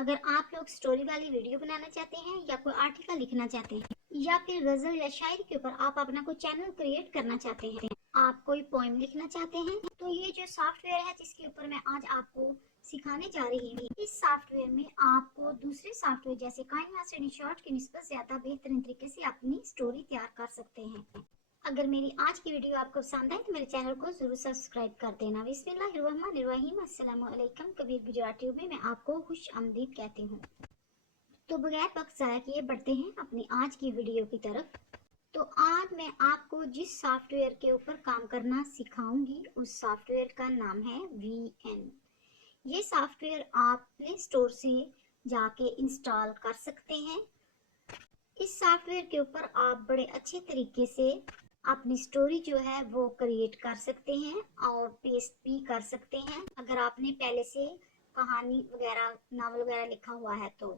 अगर आप लोग स्टोरी वाली वीडियो बनाना चाहते हैं या कोई आर्टिकल लिखना चाहते हैं या फिर गजल या शायरी के ऊपर आप अपना कोई चैनल क्रिएट करना चाहते हैं, आप कोई पोएम लिखना चाहते हैं, तो ये जो सॉफ्टवेयर है जिसके ऊपर मैं आज आपको सिखाने जा रही हूँ, इस सॉफ्टवेयर में आपको दूसरे सॉफ्टवेयर जैसे काइनमास्टर इंशॉट की निस्बत ज्यादा बेहतरीन तरीके से अपनी स्टोरी तैयार कर सकते हैं। अगर मेरी आज की वीडियो आपको पसंद आए तो मेरे चैनल को जरूर सब्सक्राइब कर देना। बिस्मिल्लाहिर्रहमानिर्रहीम, अस्सलाम वालेकुम। कबीर गुजराती में मैं आपको खुश आमदीद कहती हूँ। तो बगैर वक्त ज़ाया किए बढ़ते हैं अपनी आज की वीडियो की तरफ। तो आज मैं आपको जिस सॉफ्टवेयर के ऊपर काम करना सिखाऊंगी उस सॉफ्टवेयर का नाम है VN। ये सॉफ्टवेयर आप प्ले स्टोर से जाके इंस्टॉल कर सकते हैं। इस सॉफ्टवेयर के ऊपर आप बड़े अच्छे तरीके से अपनी स्टोरी जो है वो क्रिएट कर सकते हैं और पेस्ट भी कर सकते हैं, अगर आपने पहले से कहानी वगैरह नावल वगैरह लिखा हुआ है तो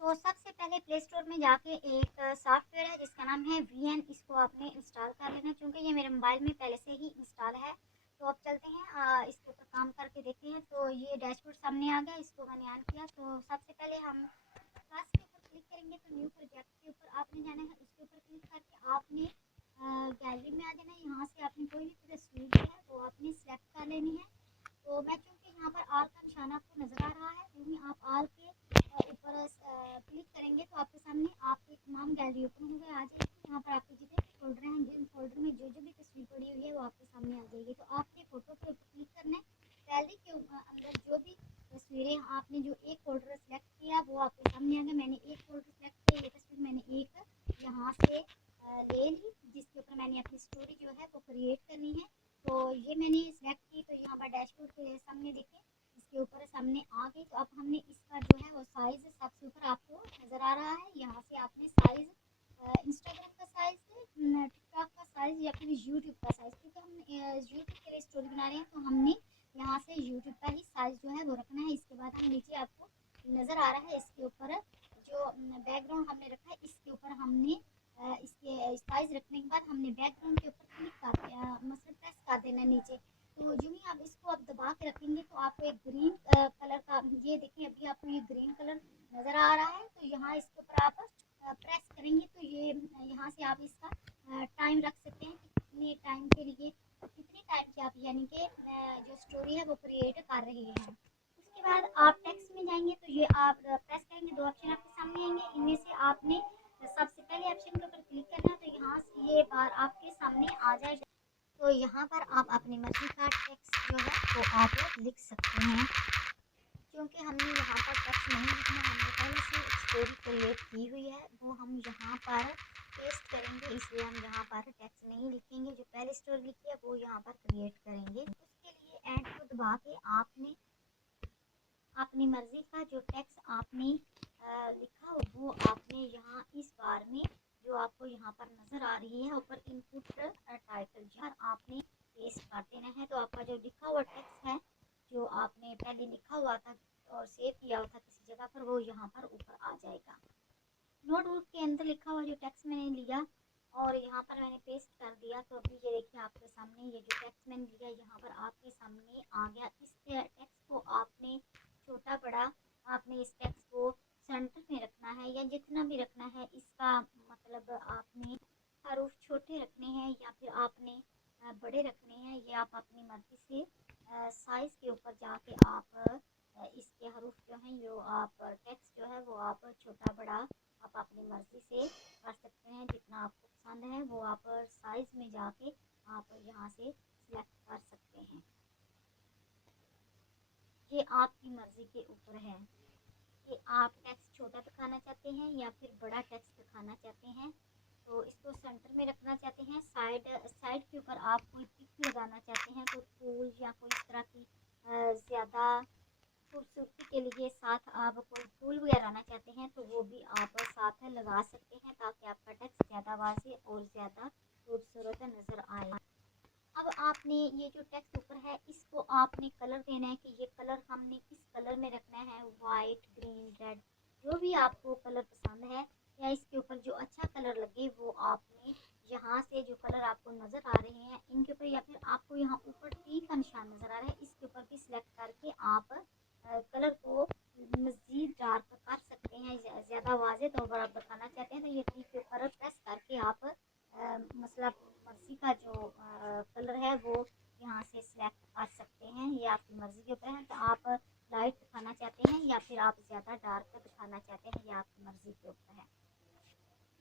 सबसे पहले प्ले स्टोर में जाके एक सॉफ्टवेयर है जिसका नाम है VN, इसको आपने इंस्टॉल कर लेना क्योंकि ये मेरे मोबाइल में पहले से ही इंस्टॉल है। तो अब चलते हैं इसके ऊपर काम करके देखते हैं। तो ये डैशबोर्ड सामने आ गया, इसको मैंने ऑन किया। तो सबसे पहले हम प्लस के ऊपर क्लिक करेंगे तो न्यू प्रोजेक्ट के ऊपर आपने जाना है। उसके ऊपर क्लिक करके आपने गैलरी में आ जाना है। यहाँ से आपने कोई भी तस्वीर जो है वो आपने सेलेक्ट कर लेनी है। तो मैं चूँकि यहाँ पर आल का निशान आपको नज़र आ रहा है, वहीं आप आल के ऊपर क्लिक करेंगे तो आपके सामने आपकी तमाम गैलरी ओपन हो गए आ जाएगी। यहाँ पर आपके जितने भी फोल्डर हैं, जिन फोल्डर में जो भी तस्वीर पड़ी हुई है वो आपके सामने आ जाएगी। तो आपने फ़ोटो के ऊपर क्लिक करना है। गैलरी के अंदर जो भी तस्वीरें आपने जो एक फोल्डर सेलेक्ट किया वो आपके सामने आ गया। मैंने एक फोल्डर सेलेक्ट किया, ये तस्वीर मैंने एक यहाँ से ले ली जिसके ऊपर मैंने अपनी स्टोरी जो है वो क्रिएट करनी है। तो ये मैंने सेलेक्ट की। तो यहाँ पर डैशबोर्ड के सामने देखें, इसके ऊपर सामने आ गई। तो अब हमने इसका जो है वो साइज़ सबसे ऊपर आपको नज़र आ रहा है। यहाँ से आपने साइज़ इंस्टाग्राम का साइज़, टिकटॉक का साइज़ या फिर यूट्यूब का साइज़, क्योंकि हम यूट्यूब के लिए स्टोरी बना रहे हैं तो हमने यहाँ से यूट्यूब का ही साइज़ जो है वो रखना है। इसके बाद हम नीचे आपको नज़र आ रहा है, इसके ऊपर जो बैकग्राउंड हमने रखा है इसके ऊपर हमने इसके साइज़ रखने के बाद हमने बैकग्राउंड के ऊपर क्लिक कर मतलब प्रेस कर देना नीचे। तो जो ही आप इसको आप दबा के रखेंगे तो आपको एक ग्रीन कलर का, ये देखिए अभी आपको ये ग्रीन कलर नज़र आ रहा है। तो यहाँ इसके ऊपर आप प्रेस करेंगे तो ये यहाँ से आप इसका टाइम रख सकते हैं कि कितने टाइम के लिए, कितने टाइम की आप यानी कि जो स्टोरी है वो क्रिएट कर रहे हैं। उसके बाद आप टेक्स्ट में जाएंगे तो ये आप प्रेस करेंगे, दो ऑप्शन आपके सामने आएंगे। इनमें से आपने सबसे पहले ऑप्शन के ऊपर क्लिक करना है तो यहाँ से ये बार आपके सामने आ जाएगा। तो यहाँ पर आप अपनी मर्जी का टेक्स्ट जो है वो आप लिख सकते हैं। क्योंकि हमने यहाँ पर टेक्स्ट नहीं लिखना, हमने पहले से एक स्टोरी क्रिएट की हुई है वो हम यहाँ पर पेस्ट करेंगे, इसलिए हम यहाँ पर टेक्स्ट नहीं लिखेंगे। जो पहले स्टोरी लिखी है वो यहाँ पर क्रिएट करेंगे। उसके लिए ऐड को दबा के आपने अपनी मर्जी का जो टेक्स्ट आपने लिखा हो वो आपने यहाँ इस बार में जो आपको यहाँ पर नज़र आ रही है ऊपर इनपुट टाइटल जार आपने पेस्ट कर देना है। तो आपका जो लिखा हुआ टेक्स्ट है जो आपने पहले लिखा हुआ था और सेव किया हुआ था किसी जगह पर, वो यहाँ पर ऊपर आ जाएगा। नोटबुक के अंदर लिखा हुआ जो टेक्स्ट मैंने लिया और यहाँ पर मैंने पेस्ट कर दिया। तो अभी ये देखिए आपके सामने ये जो टेक्स्ट मैंने लिया यहाँ पर आपके सामने आ गया। इस टेक्स्ट को आपने छोटा बड़ा आपने इस टेक्स्ट को सेंटर में रखना है या जितना भी रखना है, इसका मतलब आपने हरूफ छोटे रखने हैं या फिर आपने बड़े रखने हैं, ये आप अपनी मर्जी से साइज़ के ऊपर जाके आप इसके हरूफ जो हैं जो आप टेक्स्ट जो है वो आप छोटा बड़ा आप अपनी मर्जी से कर सकते हैं। जितना आपको पसंद है वो आप साइज़ में जाके आप यहाँ से सिलेक्ट कर सकते हैं। ये आपकी मर्ज़ी के ऊपर है कि आप टेक्स्ट छोटा दिखाना चाहते हैं या फिर बड़ा टेक्स्ट दिखाना चाहते हैं। तो इसको सेंटर में रखना चाहते हैं, साइड साइड के ऊपर आप कोई पिक लगाना चाहते हैं, कोई फूल या कोई इस तरह की ज़्यादा खूबसूरती के लिए साथ आप कोई फूल वगैरह लाना चाहते हैं तो वो भी आप साथ लगा सकते हैं ताकि आपका टेक्स्ट ज़्यादा वाज़ेह और ज़्यादा खूबसूरत नज़र आए। अब आपने ये जो टेक्स्ट ऊपर है इसको आपने कलर देना है कि ये कलर हमने किस कलर में रखना है, वाइट, ग्रीन, रेड, जो भी आपको कलर पसंद है या इसके ऊपर जो अच्छा कलर लगे वो आपने यहाँ से जो कलर आपको नज़र आ रहे हैं इनके ऊपर या फिर आपको यहाँ ऊपर टी का निशान नज़र आ रहा है इसके ऊपर भी सिलेक्ट करके आप कलर को मज़ीद दिखाना चाहते हैं या फिर आप ज़्यादा डार्क दिखाना चाहते हैं, ये आपकी मर्ज़ी के ऊपर है।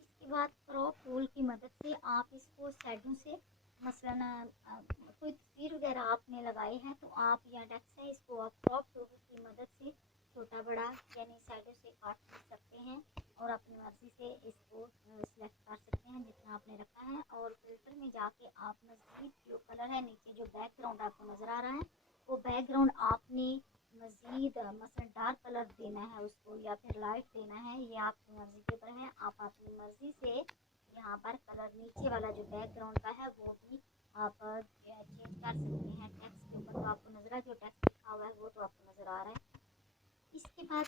इसके बाद क्रॉप टूल की मदद से आप इसको साइडों से मसलन कोई तस्वीर वगैरह आपने लगाई है तो आप या टेक्स्ट है इसको आप क्रॉप टूल की मदद से छोटा बड़ा यानी साइडों से काट सकते हैं और अपनी मर्ज़ी से इसको सिलेक्ट कर सकते हैं जितना आपने रखा है। और फिल्टर में जाके आप मज़ीद जो कलर है नीचे जो बैकग्राउंड आपको नज़र आ रहा है वो बैकग्राउंड आपने मज़ीद मसलन डार्क कलर देना है उसको या फिर लाइट देना है, ये आपकी मर्ज़ी के ऊपर है। आप अपनी मर्ज़ी से यहाँ पर कलर नीचे वाला जो बैकग्राउंड का है वो भी आप चेंज कर सकते हैं। टेक्स्ट के ऊपर तो आपको नज़र आ जो टेक्स्ट लिखा हुआ है वो तो आपको नज़र आ रहा है। इसके बाद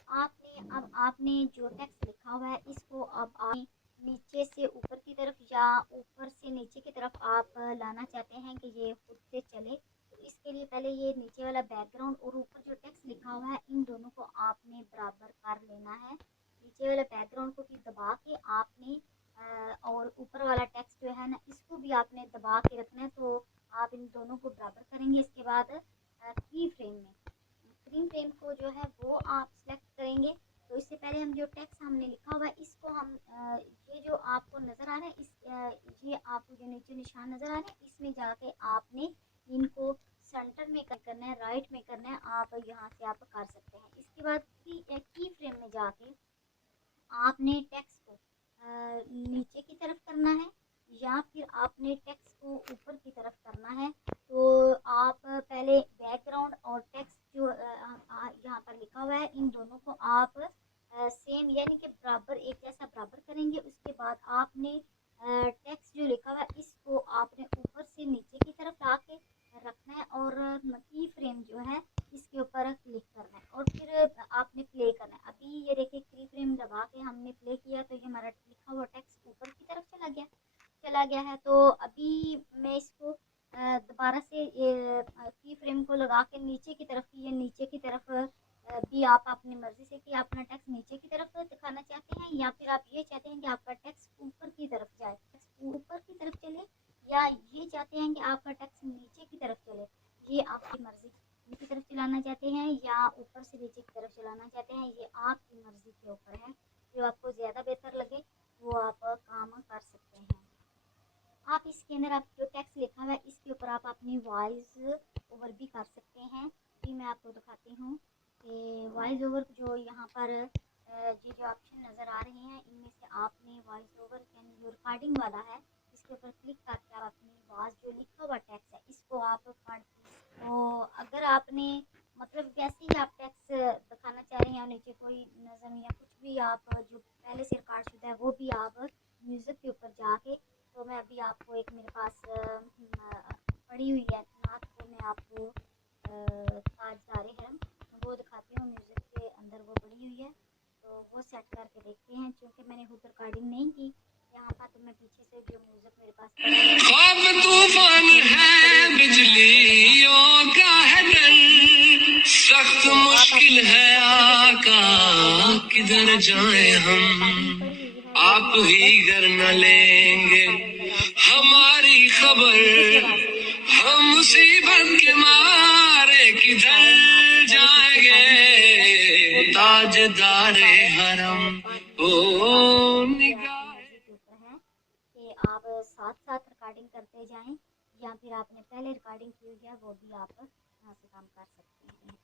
आपने जो टेक्स्ट लिखा हुआ है इसको अब आप नीचे से ऊपर की तरफ या ऊपर से नीचे की तरफ आप लाना चाहते हैं कि ये खुद से चले, तो इसके लिए पहले ये नीचे वाला बैकग्राउंड और ऊपर जो टेक्स्ट लिखा हुआ है इन दोनों को आपने बराबर कर लेना है। नीचे वाले बैकग्राउंड को भी दबा के आपने और ऊपर वाला टेक्स्ट जो है ना इसको भी आपने दबा के रखना है, तो आप इन दोनों को बराबर करेंगे। इसके बाद की फ्रेम को जो है वो आप सिलेक्ट करेंगे। तो इससे पहले हम जो टेक्स्ट हमने लिखा हुआ है इसको हम ये जो आपको नज़र आ रहा है ये आपको जो नीचे निशान नज़र आ रहा है इसमें जाके आपने इनको सेंटर में करना है, राइट में करना है, आप यहाँ से आप कर सकते हैं। इसके बाद की फ्रेम में जाके आपने टेक्स्ट को नीचे की तरफ करना है या फिर आपने टेक्स्ट को ऊपर की तरफ करना है। तो आप पहले बैकग्राउंड और टेक्स्ट जो यहाँ पर लिखा हुआ है इन दोनों को आप सेम यानी कि बराबर एक जैसा बराबर करेंगे। उसके बाद आपने टेक्स्ट जो लिखा हुआ है इसको आपने ऊपर से नीचे की तरफ ला के रखना है और की फ्रेम जो है इसके ऊपर क्लिक करना है और फिर आपने प्ले करना है। अभी ये देखिए की फ्रेम दबा के हमने प्ले किया तो ये हमारा लिखा हुआ टेक्स्ट ऊपर की तरफ चला गया है। तो अभी मैं इसको दोबारा से की फ्रेम को लगा के नीचे की तरफ ये नीचे की तरफ भी आप अपनी मर्जी से कि अपना टेक्स्ट नीचे की तरफ दिखाना चाहते हैं या फिर आप ये चाहते हैं कि आपका टेक्स्ट ऊपर की तरफ जाए, ऊपर की तरफ चले, या ये चाहते हैं कि आपका टेक्स्ट नीचे की तरफ चले। ये आपकी मर्जी, नीचे की तरफ चलाना चाहते हैं या ऊपर से नीचे की तरफ चलाना चाहते हैं, ये आपकी मर्जी के ऊपर है। जो आपको ज़्यादा बेहतर लगे वो आप काम कर सकते हैं। आप इसके अंदर आप जो टेक्स्ट लिखा हुआ है इसके ऊपर आप अपनी वॉइस ओवर भी कर सकते हैं। ये मैं आपको दिखाती हूँ कि वॉइस ओवर जो यहाँ पर ये जो ऑप्शन नज़र आ रहे हैं इनमें से आपने वॉइस ओवर यानी जो रिकॉर्डिंग वाला है इसके ऊपर क्लिक करके आप अपनी आवाज़ जो लिखा हुआ टेक्स्ट है इसको आप पढ़, तो अगर आपने मतलब वैसे ही आप टेक्स्ट दिखाना चाह रहे हैं या नीचे कोई नज़म या कुछ भी आप जो पहले से रिकॉर्ड शुदा है वो भी आप म्यूज़िक के ऊपर जाके, तो मैं अभी आपको एक मेरे पास पड़ी हुई है नात को मैं आपको ताजदारे हरम वो दिखाती हूँ। म्यूज़िक के अंदर वो पड़ी हुई है तो वो सेट करके देखते हैं। क्योंकि मैंने खुद रिकॉर्डिंग नहीं की यहाँ पर, तो मैं पीछे से जो म्यूज़िक मेरे पास ख्वाब तूफान है बिजलियों का है डर, सख्त मुश्किल है आका किधर जाए हम, आप ही घर न लेंगे हमारी खबर, हम मुसीबत के मारे किधर जाएंगे, ताजदारे हरम ओ निगाह। कि आप साथ साथ रिकॉर्डिंग करते जाएं या फिर आपने पहले रिकॉर्डिंग की हुई है वो भी आप यहाँ से काम कर सकते हैं।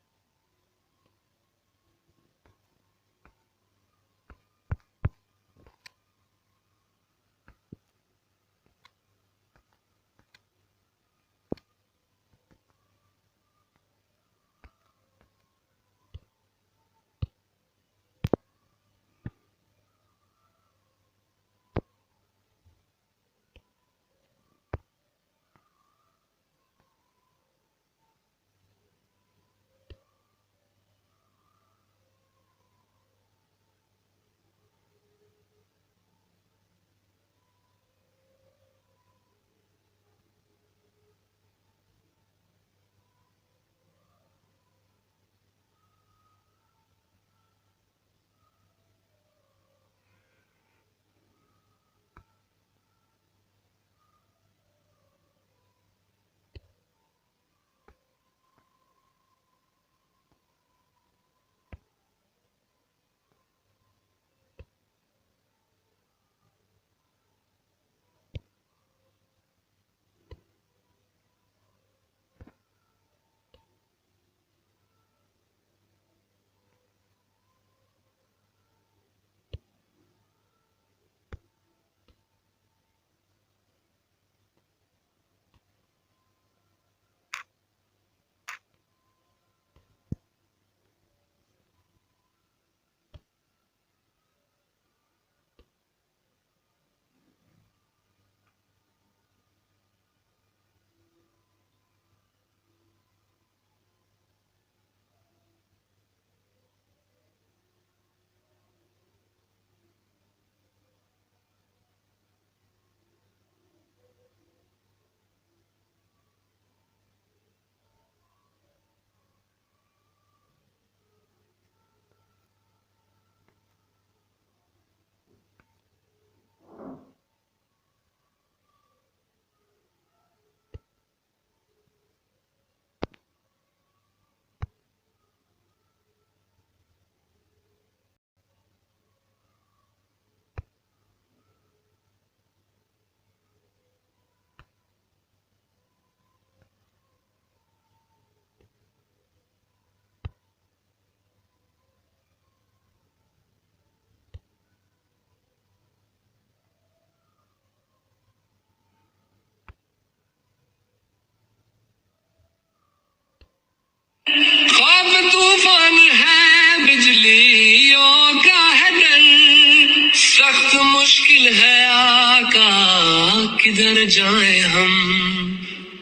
किधर जाएं हम,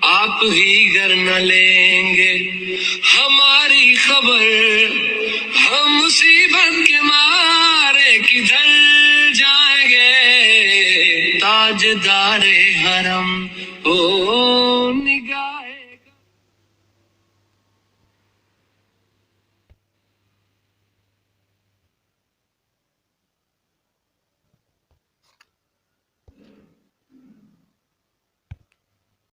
आप ही घर न लेंगे हमारी खबर, हम मुसीबत के मारे किधर जाएंगे। ताजदारे हरम, ओ